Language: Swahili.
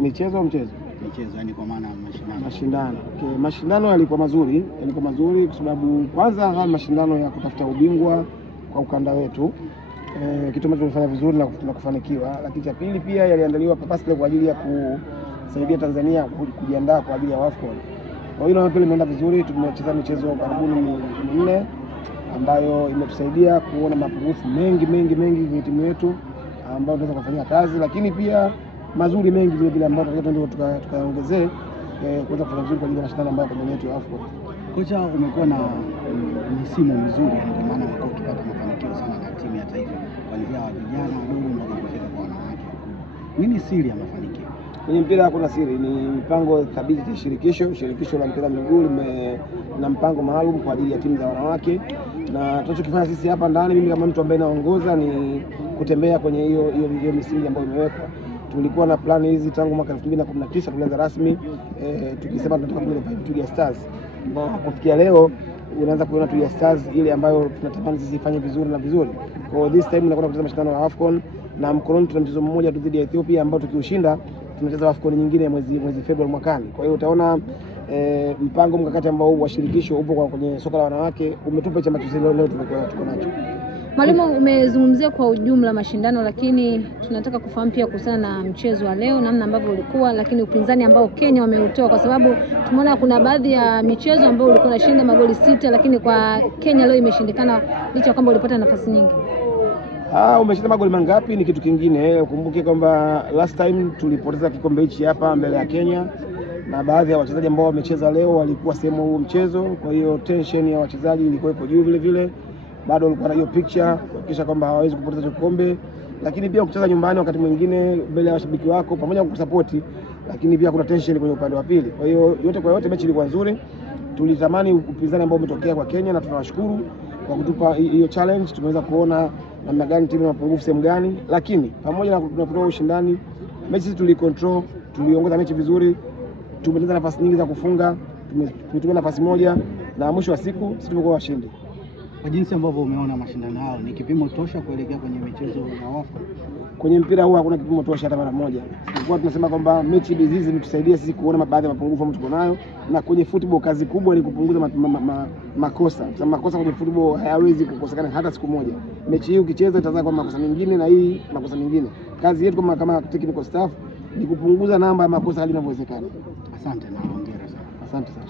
Michezo yani kwa maana mashindano. Okay, mashindano yalikuwa mazuri, kwa sababu kwanza haya mashindano ya kutafuta ubingwa kwa ukanda wetu, kitu ambacho tumefanya vizuri na kufanikiwa. Lakini cha pili pia yaliandaliwa purposely kwa ajili ya kusaidia Tanzania kujiandaa kwa ajili ya AFCON. Kwa hiyo pia imeenda vizuri, tumecheza michezo karibuni 4 ambayo imetusaidia kuona mapungufu mengi kwenye timu yetu ambayo tunaweza kufanyia kazi, lakini pia mazuri mengi vile ambayo tunataka tukaongezee kuweza kufanya vizuri kwa ajili ya mashindano ambayo kwa yetu ya AFCON. Kocha, umekuwa na misimu mizuri, kwa maana umekuwa ukipata mafanikio sana na timu ya taifa kuanzia vijana wadogo mpaka kufika kwa wanawake. Nini siri ya mafanikio? Kwenye mpira hakuna siri, ni mipango thabiti ya shirikisho la mpira miguu na mpango maalum kwa ajili ya timu za wanawake, na tunachokifanya sisi hapa ndani, mimi kama mtu ambaye naongoza, ni kutembea kwenye hiyo misingi ambayo imewekwa. Tulikuwa na plan hizi tangu mwaka 2019 tulianza rasmi, tukisema tunataka kuja Twiga Stars, na kufikia leo unaanza kuona Twiga Stars ile ambayo tunatamani sisi ifanye vizuri. Kwa this time tunakwenda kucheza mashindano ya AFCON, na mkononi tuna mchezo mmoja tu dhidi ya Ethiopia ambao tukiushinda tunacheza AFCON nyingine mwezi Februari mwakani. Kwa hiyo utaona mpango mkakati ambao wa shirikisho upo kwenye soka la wanawake umetupa chama chetu leo tuko nacho. Mwalimu, umezungumzia kwa ujumla mashindano, lakini tunataka kufahamu pia kuhusiana na mchezo wa leo, namna ambavyo ulikuwa, lakini upinzani ambao Kenya wameutoa, kwa sababu tumeona kuna baadhi ya michezo ambayo ulikuwa unashinda magoli 6, lakini kwa Kenya leo imeshindikana licha kwamba ulipata nafasi nyingi. Umeshinda magoli mangapi ni kitu kingine. Ukumbuke kwamba last time tulipoteza kikombe hichi hapa mbele ya Kenya, na baadhi ya wachezaji ambao wamecheza leo walikuwa sehemu huo mchezo. Kwa hiyo tension ya wachezaji ilikuwa ipo juu vile. Bado walikuwa na hiyo picture kuhakikisha kwamba hawawezi kupoteza kikombe, lakini pia kucheza nyumbani wakati mwingine mbele ya washabiki wako pamoja na kusupport, lakini pia kuna tension kwenye upande wa pili. Kwa hiyo yote kwa yote mechi ilikuwa nzuri. Tulitamani upinzani ambao umetokea kwa Kenya, na tunawashukuru kwa kutupa hiyo challenge. Tumeweza kuona namna gani timu ina mapungufu sehemu gani, lakini pamoja na kutoa ushindani, mechi sisi tulicontrol, tuliongoza mechi vizuri, tumetengeneza nafasi nyingi za kufunga, tumetumia nafasi moja, na mwisho wa siku sisi tumekuwa washindi. Kwa jinsi ambavyo umeona mashindano hao, ni kipimo tosha kuelekea kwenye michezo ya AFCON? Kwenye mpira huu hakuna kipimo tosha hata mara moja. Tulikuwa tunasema kwamba mechi hizi zimetusaidia sisi kuona baadhi ya mapungufu ambayo tuko nayo, na kwenye football kazi kubwa ni kupunguza makosa. Kwa makosa kwenye football hayawezi kukosekana hata siku moja. Mechi hii ukicheza itazaa kwa makosa mengine na hii makosa mengine. Kazi yetu kama technical staff ni kupunguza namba ya makosa hadi inavyowezekana. Asante na hongera sana. Asante sana.